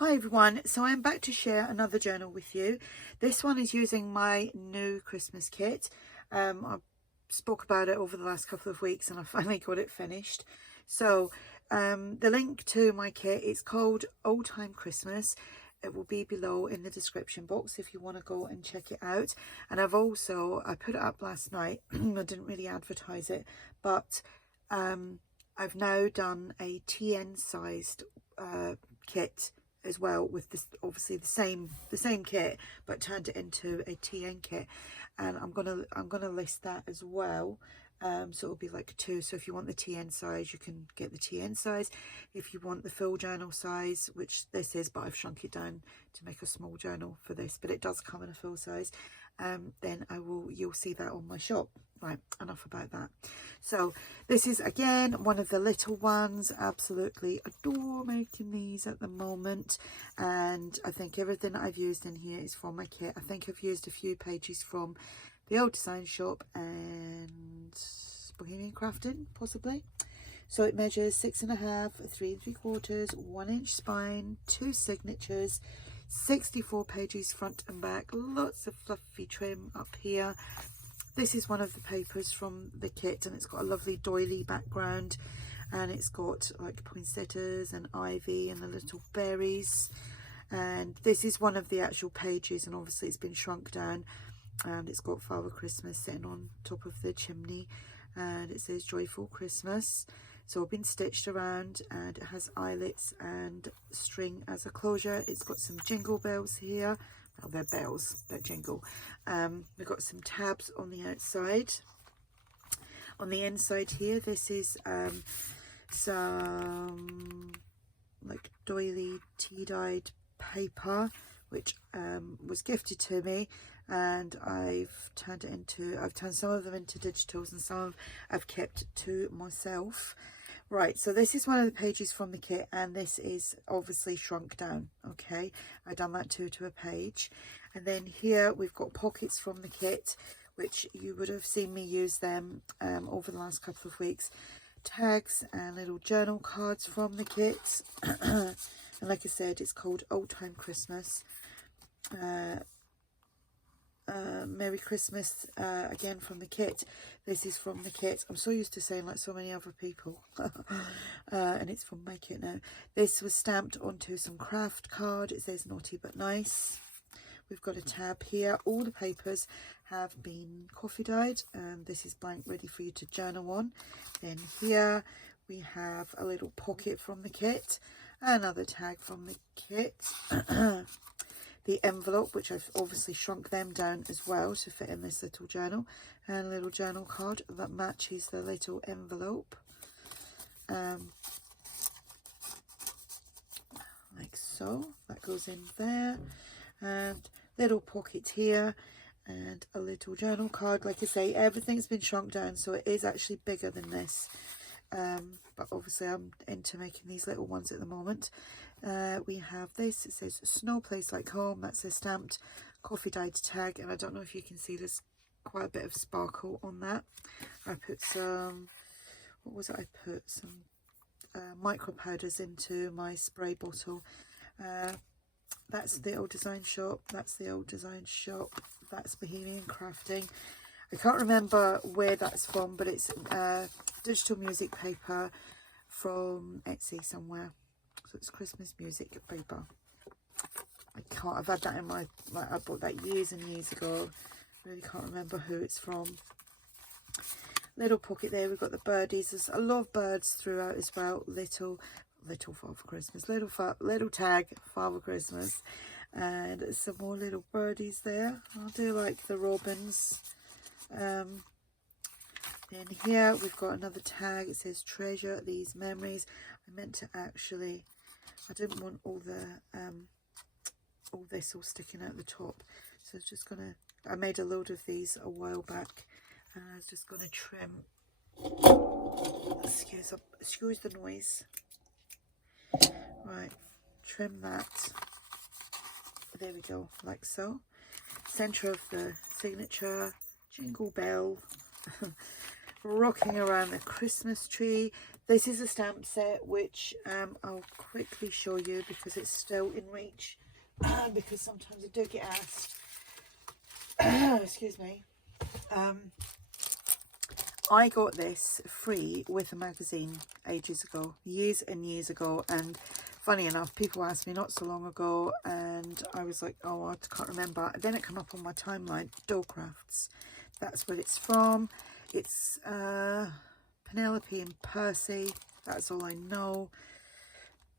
Hi everyone, so I'm back to share another journal with you. This one is using my new Christmas kit. I spoke about it over the last couple of weeks and I finally got it finished. So the link to my kit, it's called Old Time Christmas. It will be below in the description box if you want to go and check it out. And I put it up last night. I didn't really advertise it, but I've now done a TN sized kit as well, with this obviously the same kit but turned it into a TN kit, and I'm gonna list that as well. So it'll be like two. So if you want the TN size, you can get the TN size. If you want the full journal size, which this is, but I've shrunk it down to make a small journal for this, but it does come in a full size, then you'll see that on my shop. Right, enough about that. So this is again one of the little ones. Absolutely adore making these at the moment, and I think everything that I've used in here is from my kit. I think I've used a few pages from the Old Design Shop and Bohemian Crafting, possibly. So it measures 6.5, 3 3/4, 1 inch spine, 2 signatures, 64 pages front and back, lots of fluffy trim up here. This is one of the papers from the kit, and it's got a lovely doily background, and it's got like poinsettias and ivy and the little berries. And this is one of the actual pages, and obviously it's been shrunk down, and it's got Father Christmas sitting on top of the chimney, and it says Joyful Christmas. It's all been stitched around, and it has eyelets and string as a closure. It's got some jingle bells here. Well, they're bells, they're jingle. We've got some tabs on the outside. On the inside here, this is some like doily tea-dyed paper, which was gifted to me, and I've turned some of them into digitals, and some I've kept to myself. Right, so this is one of the pages from the kit, and this is obviously shrunk down. Okay, I've done that to a page. And then here we've got pockets from the kit, which you would have seen me use them over the last couple of weeks. Tags and little journal cards from the kit. And like I said, it's called Old Time Christmas. Merry Christmas, again from the kit. This is from the kit. I'm so used to saying like so many other people. And it's from my kit now. This was stamped onto some craft card. It says naughty but nice. We've got a tab here. All the papers have been coffee dyed, and this is blank, ready for you to journal on. Then here we have a little pocket from the kit, another tag from the kit. The envelope, which I've obviously shrunk them down as well to fit in this little journal, and a little journal card that matches the little envelope, like so. That goes in there, and little pocket here, and a little journal card. Like I say, everything's been shrunk down, so it is actually bigger than this. But obviously I'm into making these little ones at the moment. We have this. It says Snow Place Like Home. That's a stamped coffee dyed tag, and I don't know if you can see, there's quite a bit of sparkle on that. I put some, what was it? I put some micro powders into my spray bottle. That's the Old Design Shop. That's the Old Design Shop. That's Bohemian Crafting. I can't remember where that's from, but it's digital music paper from Etsy somewhere. So it's Christmas music paper. I've had that in my, like, I bought that years and years ago. Really can't remember who it's from. Little pocket there. We've got the birdies. There's a lot of birds throughout as well. Little Father Christmas. Little tag Father Christmas. And some more little birdies there. I do like the robins. Then here we've got another tag. It says treasure these memories. I meant to actually, I didn't want all this all sticking out the top, so I was just gonna, I made a load of these a while back, and I was just gonna trim, excuse the noise. Right, trim that, there we go, like so. Center of the signature, jingle bell, rocking around the Christmas tree. This is a stamp set which I'll quickly show you because it's still in reach. Because sometimes I do get asked. Excuse me. I got this free with a magazine ages ago, years and years ago, and funny enough, people asked me not so long ago, and I was like, oh, I can't remember. And then it came up on my timeline, Doll Crafts. That's what it's from. It's Penelope and Percy. That's all I know.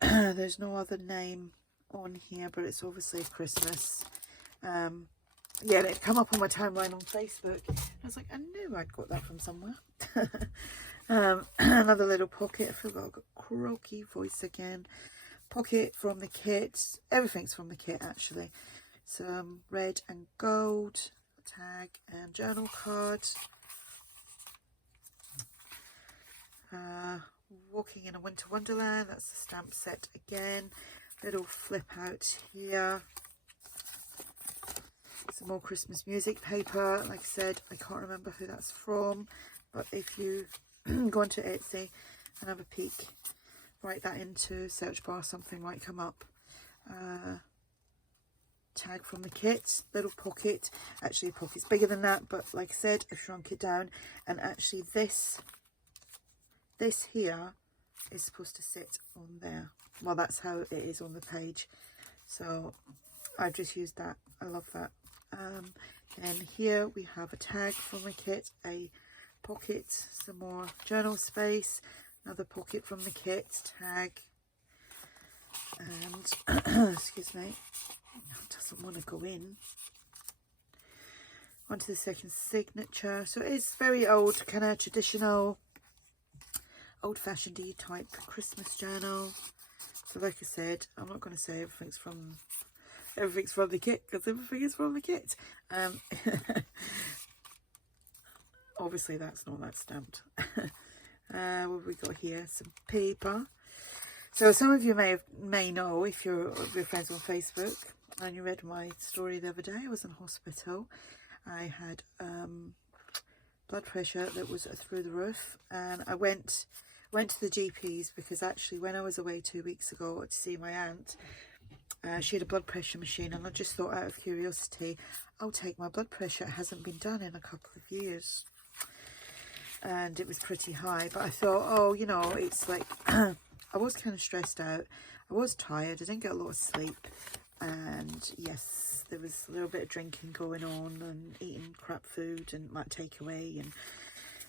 There's no other name on here, but it's obviously Christmas. Yeah, it come up on my timeline on Facebook. I was like, I knew I'd got that from somewhere. Another little pocket. I feel like I've got a croaky voice again. Pocket from the kit. Everything's from the kit, actually. Some red and gold tag and journal card. Walking in a Winter Wonderland. That's the stamp set again. Little flip out here. Some more Christmas music paper. Like I said, I can't remember who that's from, but if you go onto Etsy and have a peek, write that into search bar, something might come up. Tag from the kit, little pocket. Actually, the pocket's bigger than that, but like I said, I've shrunk it down. And actually, this here is supposed to sit on there. Well, that's how it is on the page. So I've just used that. I love that. Then here we have a tag from the kit, a pocket, some more journal space, another pocket from the kit, tag, and excuse me, it doesn't want to go in. Onto the second signature. So it is very old, kind of traditional, old-fashioned type Christmas journal. So like I said, I'm not going to say everything's from the kit, because everything is from the kit. Obviously that's not that stamped. What have we got here? Some paper. So some of you may know, if you're friends on Facebook and you read my story the other day, I was in hospital. I had blood pressure that was through the roof, and I went to the GP's because actually when I was away 2 weeks ago to see my aunt, she had a blood pressure machine, and I just thought, out of curiosity, I'll take my blood pressure. It hasn't been done in a couple of years, and it was pretty high. But I thought, oh, you know, it's like I was kind of stressed out. I was tired. I didn't get a lot of sleep, and yes, there was a little bit of drinking going on and eating crap food and like takeaway and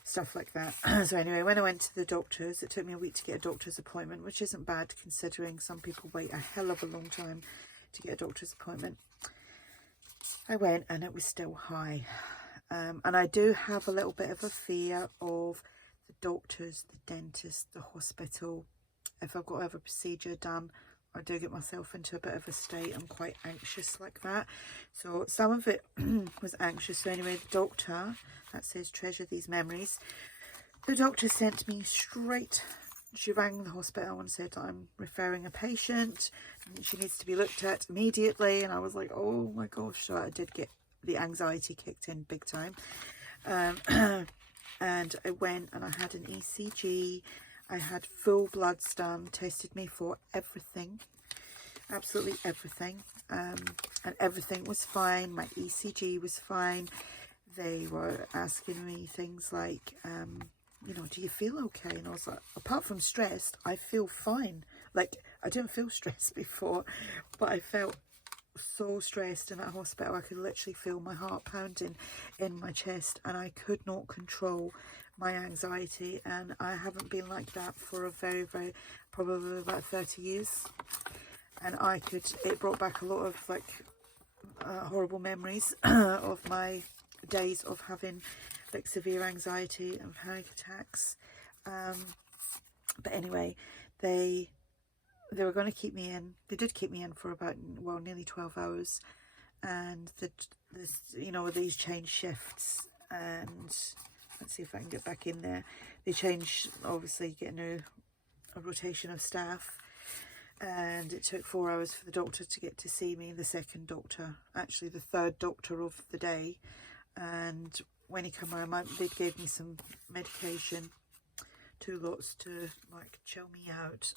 stuff like that. So anyway, when I went to the doctors, it took me a week to get a doctor's appointment, which isn't bad considering some people wait a hell of a long time to get a doctor's appointment. I went and it was still high, and I do have a little bit of a fear of the doctors, the dentist, the hospital. If I've got to have a procedure done, I do get myself into a bit of a state. I'm quite anxious like that. So some of it was anxious. So anyway, the doctor, that says treasure these memories. The doctor sent me straight. She rang the hospital and said, I'm referring a patient and she needs to be looked at immediately. And I was like, oh my gosh. So I did get the anxiety kicked in big time. And I went and I had an ECG. I had full bloods done, tested me for everything, absolutely everything, and everything was fine. My ECG was fine. They were asking me things like, you know, do you feel okay? And I was like, apart from stressed, I feel fine. Like, I didn't feel stressed before, but I felt so stressed in that hospital. I could literally feel my heart pounding in my chest, and I could not control my anxiety, and I haven't been like that for a very, probably about 30 years. And it brought back a lot of like horrible memories of my days of having like severe anxiety and panic attacks. But anyway, they were going to keep me in. They did keep me in for about, well, nearly 12 hours. And you know, these change shifts, and let's see if I can get back in there. They change, obviously, getting a rotation of staff. And it took 4 hours for the doctor to get to see me, the second doctor, actually the third doctor of the day. And when he came around, they gave me some medication 2 lots to like chill me out.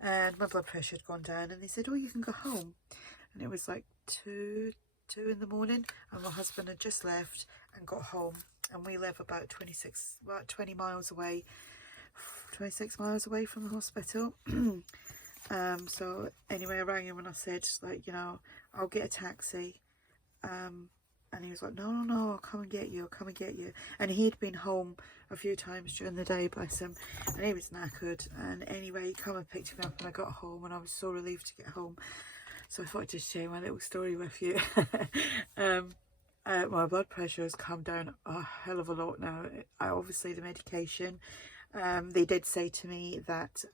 And my blood pressure had gone down, and they said, oh, you can go home. And it was like 2 in the morning, and my husband had just left and got home, and we live about 20 miles away, 26 miles away from the hospital. So anyway, I rang him and I said, like, you know, I'll get a taxi. And he was like, no, I'll come and get you, I'll come and get you. And he'd been home a few times during the day, bless him, and he was knackered. And anyway, he came and picked me up, and I got home, and I was so relieved to get home. So I thought I'd just share my little story with you. My blood pressure has come down a hell of a lot now. Obviously the medication, they did say to me that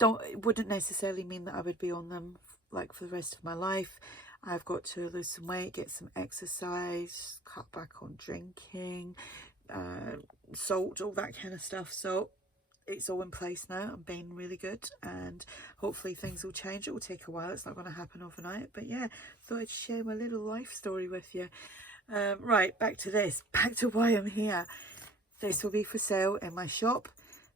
it wouldn't necessarily mean that I would be on them like for the rest of my life. I've got to lose some weight, get some exercise, cut back on drinking, salt, all that kind of stuff. So it's all in place now. I'm being really good, and hopefully things will change. It will take a while. It's not going to happen overnight. But yeah, thought I'd share my little life story with you. Right, back to this. Back to why I'm here. This will be for sale in my shop.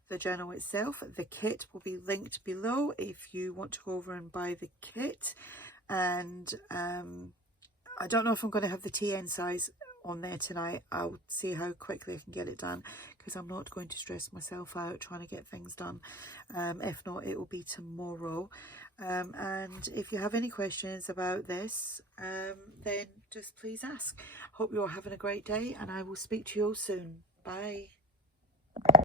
The journal itself, the kit will be linked below if you want to go over and buy the kit. And I don't know if I'm going to have the TN size on there tonight. I'll see how quickly I can get it done, because I'm not going to stress myself out trying to get things done. If not, it will be tomorrow. And if you have any questions about this, then just please ask. Hope you're having a great day, and I will speak to you all soon. Bye.